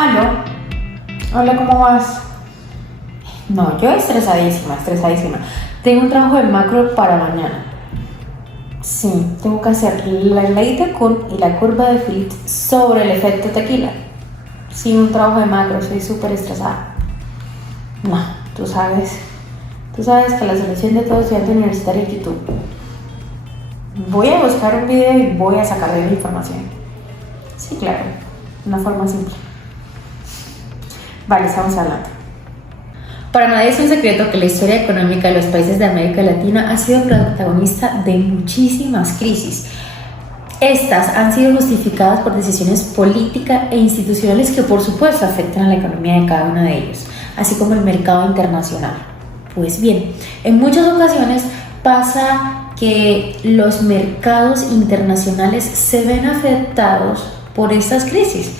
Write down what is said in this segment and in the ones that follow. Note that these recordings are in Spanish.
Aló, hola, ¿cómo vas? No, yo estresadísima. Tengo un trabajo de macro para mañana. Sí, tengo que hacer la ley de Kuhn y la curva de Phillips sobre el efecto tequila. Sí, un trabajo de macro, soy súper estresada. No, tú sabes que la solución de todo estudiante universitario es YouTube. Voy a buscar un video y voy a sacarle la información. Sí, claro, una forma simple. Vale, estamos hablando. Para nadie es un secreto que la historia económica de los países de América Latina ha sido protagonista de muchísimas crisis. Estas han sido justificadas por decisiones políticas e institucionales que por supuesto afectan a la economía de cada uno de ellos, así como el mercado internacional. Pues bien, en muchas ocasiones pasa que los mercados internacionales se ven afectados por estas crisis.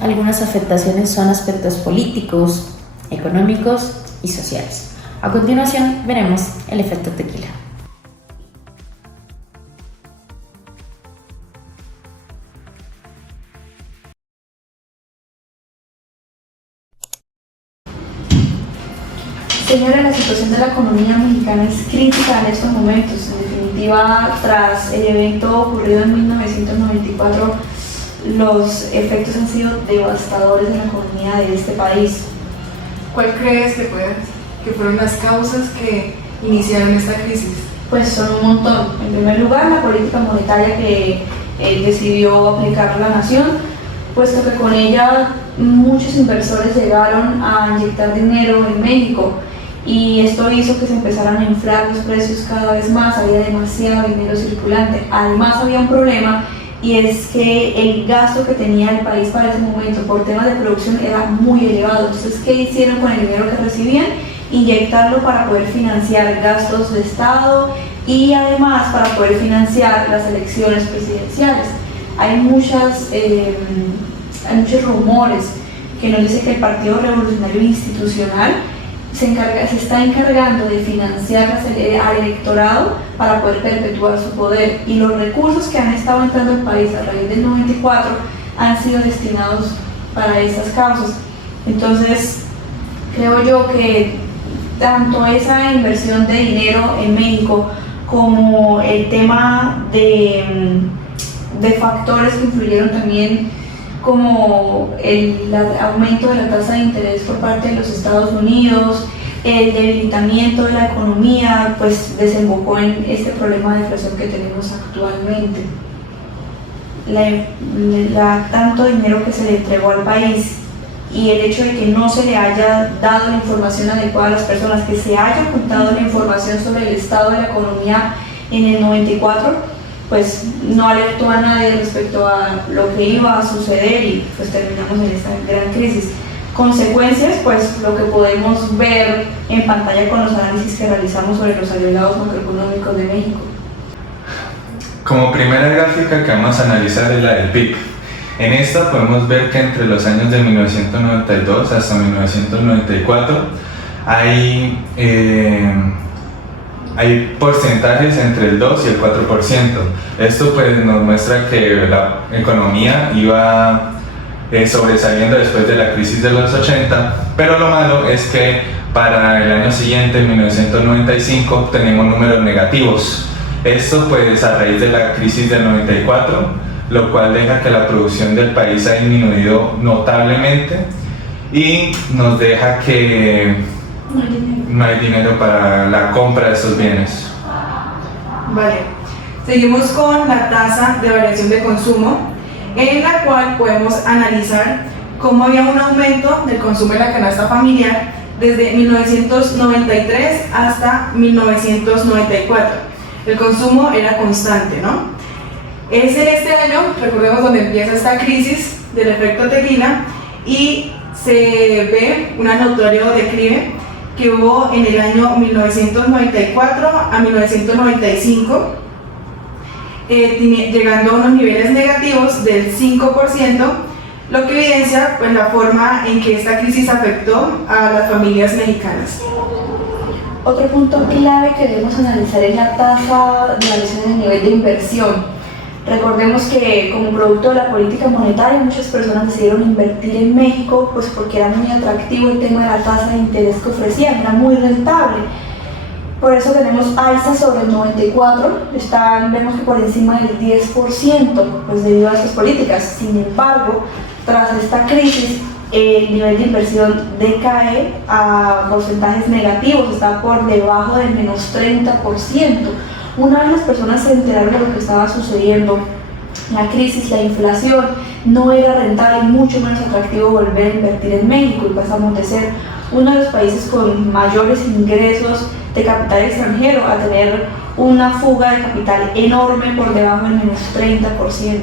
Algunas afectaciones son aspectos políticos, económicos y sociales. A continuación veremos el efecto tequila. Señora, la situación de la economía mexicana es crítica en estos momentos. En definitiva, tras el evento ocurrido en 1994, los efectos han sido devastadores en la economía de este país. ¿Cuál crees que fueron las causas que iniciaron esta crisis? Pues son un montón. En primer lugar, la política monetaria que decidió aplicar la nación, puesto que con ella muchos inversores llegaron a inyectar dinero en México y esto hizo que se empezaran a inflar los precios cada vez más, había demasiado dinero circulante. Además había un problema, y es que el gasto que tenía el país para ese momento por temas de producción era muy elevado. Entonces, ¿qué hicieron con el dinero que recibían? Inyectarlo para poder financiar gastos de Estado y además para poder financiar las elecciones presidenciales. Hay muchos rumores que nos dicen que el Partido Revolucionario Institucional se está encargando de financiar al electorado para poder perpetuar su poder, y los recursos que han estado entrando al país a raíz del 94 han sido destinados para estas causas. Entonces, creo yo que tanto esa inversión de dinero en México como el tema de factores que influyeron también, como el aumento de la tasa de interés por parte de los Estados Unidos, el debilitamiento de la economía, pues desembocó en este problema de inflación que tenemos actualmente. Tanto dinero que se le entregó al país y el hecho de que no se le haya dado la información adecuada a las personas, que se haya ocultado la información sobre el estado de la economía en el 94, pues no alertó a nadie respecto a lo que iba a suceder y pues terminamos en esta gran crisis. Consecuencias, pues lo que podemos ver en pantalla con los análisis que realizamos sobre los agregados macroeconómicos de México. Como primera gráfica que vamos a analizar es la del PIB. En esta podemos ver que entre los años de 1992 hasta 1994 hay porcentajes entre el 2 y el 4%. Esto pues nos muestra que la economía iba sobresaliendo después de la crisis de los 80, pero lo malo es que para el año siguiente, 1995, tenemos números negativos. Esto pues a raíz de la crisis del 94, lo cual deja que la producción del país ha disminuido notablemente y nos deja que no hay dinero para la compra de estos bienes. Vale, seguimos con la tasa de variación de consumo, en la cual podemos analizar cómo había un aumento del consumo en la canasta familiar desde 1993 hasta 1994. El consumo era constante, ¿no? Es en este año, recordemos, donde empieza esta crisis del efecto tequila y se ve un notorio declive que hubo en el año 1994 a 1995, llegando a unos niveles negativos del 5%, lo que evidencia pues, la forma en que esta crisis afectó a las familias mexicanas. Otro punto clave que debemos analizar es la tasa de variación del nivel de inversión. Recordemos que como producto de la política monetaria muchas personas decidieron invertir en México pues porque era muy atractivo el tema de la tasa de interés que ofrecían, era muy rentable. Por eso tenemos alzas sobre el 94, vemos que por encima del 10% pues debido a estas políticas. Sin embargo, tras esta crisis el nivel de inversión decae a porcentajes negativos, está por debajo del menos 30%. Una vez las personas se enteraron de lo que estaba sucediendo, la crisis, la inflación, no era rentable y mucho menos atractivo volver a invertir en México y pasamos de ser uno de los países con mayores ingresos de capital extranjero a tener una fuga de capital enorme por debajo del menos 30%.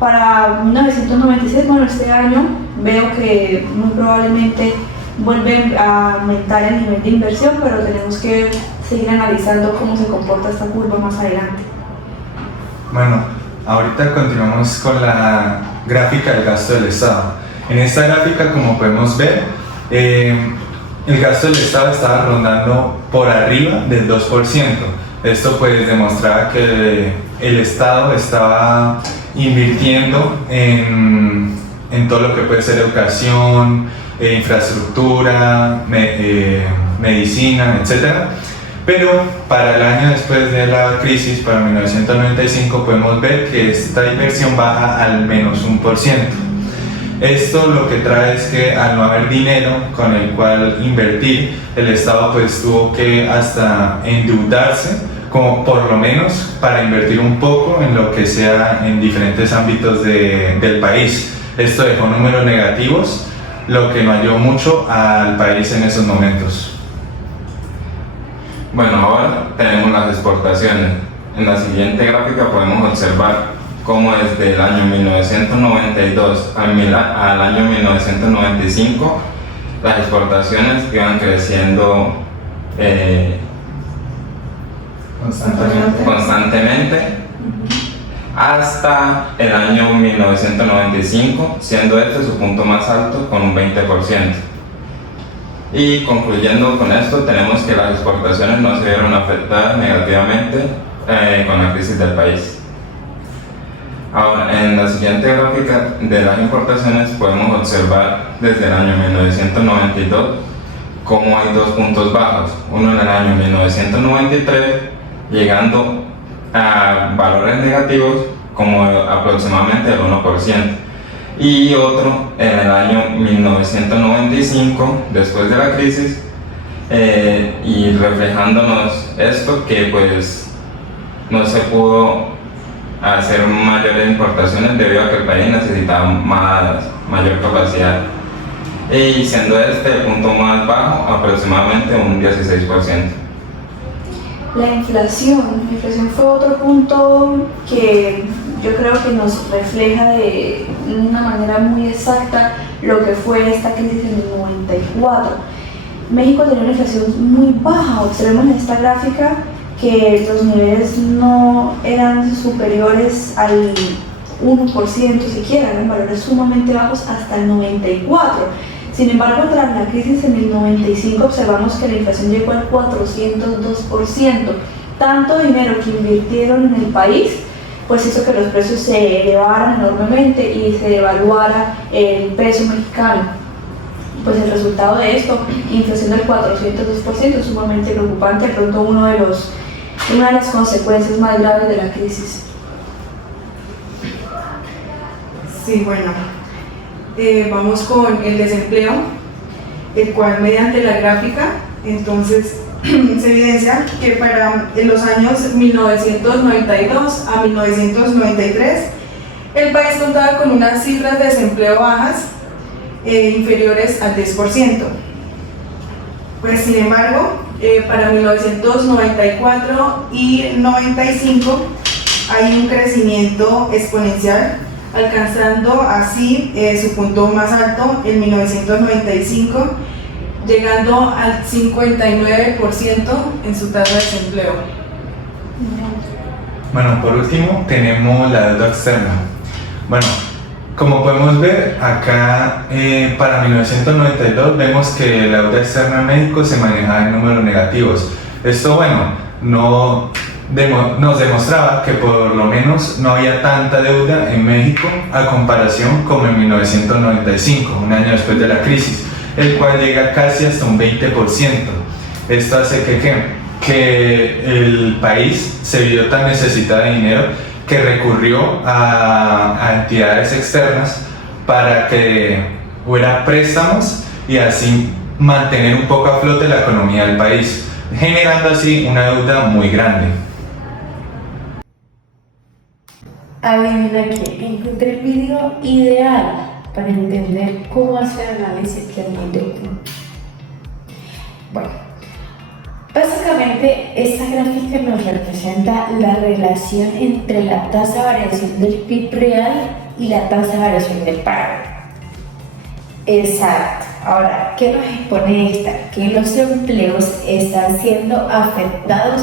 Para 1996, bueno, este año veo que muy probablemente vuelve a aumentar el nivel de inversión, pero tenemos que seguir analizando cómo se comporta esta curva más adelante. Bueno, ahorita continuamos con la gráfica del gasto del Estado. En esta gráfica, como podemos ver, el gasto del Estado estaba rondando por arriba del 2%. Esto pues demostraba que el Estado estaba invirtiendo en todo lo que puede ser educación, infraestructura, medicina, etc. Pero para el año después de la crisis, para 1995, podemos ver que esta inversión baja al menos 1%. Esto lo que trae es que al no haber dinero con el cual invertir, el Estado pues tuvo que hasta endeudarse, como por lo menos para invertir un poco en lo que sea en diferentes ámbitos del país. Esto dejó números negativos, lo que no ayudó mucho al país en esos momentos. Bueno, ahora tenemos las exportaciones. En la siguiente gráfica podemos observar cómo desde el año 1992 al año 1995 las exportaciones iban creciendo constantemente hasta el año 1995, siendo este su punto más alto con un 20%. Y concluyendo con esto, tenemos que las exportaciones no se vieron afectadas negativamente con la crisis del país. Ahora, en la siguiente gráfica de las importaciones podemos observar desde el año 1992 cómo hay dos puntos bajos, uno en el año 1993 llegando a valores negativos como aproximadamente el 1%, y otro en el año 1995 después de la crisis, y reflejándonos esto que pues no se pudo hacer mayores importaciones debido a que el país necesitaba mayor capacidad, y siendo este el punto más bajo, aproximadamente un 16%. La inflación fue otro punto que yo creo que nos refleja de una manera muy exacta lo que fue esta crisis en el 94. México tenía una inflación muy baja, observemos en esta gráfica que los niveles no eran superiores al 1% siquiera, eran valores sumamente bajos hasta el 94. Sin embargo, tras la crisis en el 95 observamos que la inflación llegó al 402%. Tanto dinero que invirtieron en el país pues hizo que los precios se elevaran enormemente y se devaluara el peso mexicano. Pues el resultado de esto, inflación del 402%, es sumamente preocupante, de pronto una de las consecuencias más graves de la crisis. Sí, bueno, vamos con el desempleo, el cual mediante la gráfica, entonces se evidencia que para los años 1992 a 1993 el país contaba con unas cifras de desempleo bajas, inferiores al 10%. Pues sin embargo, para 1994 y 95 hay un crecimiento exponencial, alcanzando así su punto más alto en 1995, llegando al 59% en su tasa de desempleo. Bueno, por último tenemos la deuda externa. Bueno, como podemos ver acá, para 1992 vemos que la deuda externa en México se manejaba en números negativos. Esto, bueno, no nos demostraba que por lo menos no había tanta deuda en México a comparación como en 1995, un año después de la crisis, el cual llega casi hasta un 20%. Esto hace que el país se vio tan necesitado de dinero que recurrió a entidades externas para que hubiera préstamos y así mantener un poco a flote la economía del país, generando así una deuda muy grande. Adivina que encontré el video ideal para entender cómo hacer análisis planetario. Bueno, básicamente esta gráfica nos representa la relación entre la tasa de variación del PIB real y la tasa de variación del paro. Exacto. Ahora, ¿qué nos expone esta? Que los empleos están siendo afectados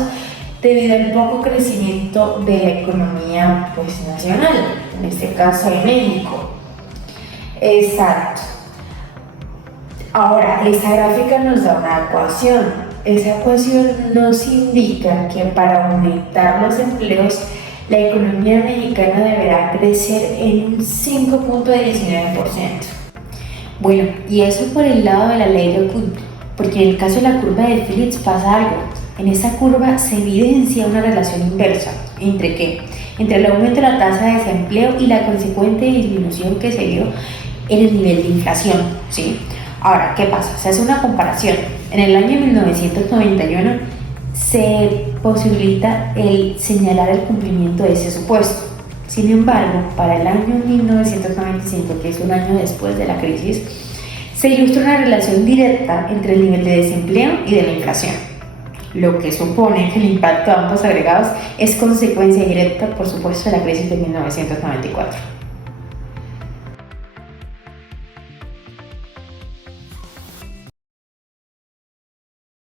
debido al poco crecimiento de la economía nacional, en este caso en México. Exacto. Ahora, esa gráfica nos da una ecuación. Esa ecuación nos indica que para aumentar los empleos, la economía mexicana deberá crecer en un 5.19%. Bueno, y eso por el lado de la ley de Kuhn, porque en el caso de la curva de Phillips pasa algo. En esta curva se evidencia una relación inversa. ¿Entre qué? Entre el aumento de la tasa de desempleo y la consecuente disminución que se dio en el nivel de inflación, ¿sí? Ahora, ¿qué pasa? Se hace una comparación. En el año 1991 se posibilita el señalar el cumplimiento de ese supuesto. Sin embargo, para el año 1995, que es un año después de la crisis, se ilustra una relación directa entre el nivel de desempleo y de la inflación, lo que supone que el impacto de ambos agregados es consecuencia directa, por supuesto, de la crisis de 1994.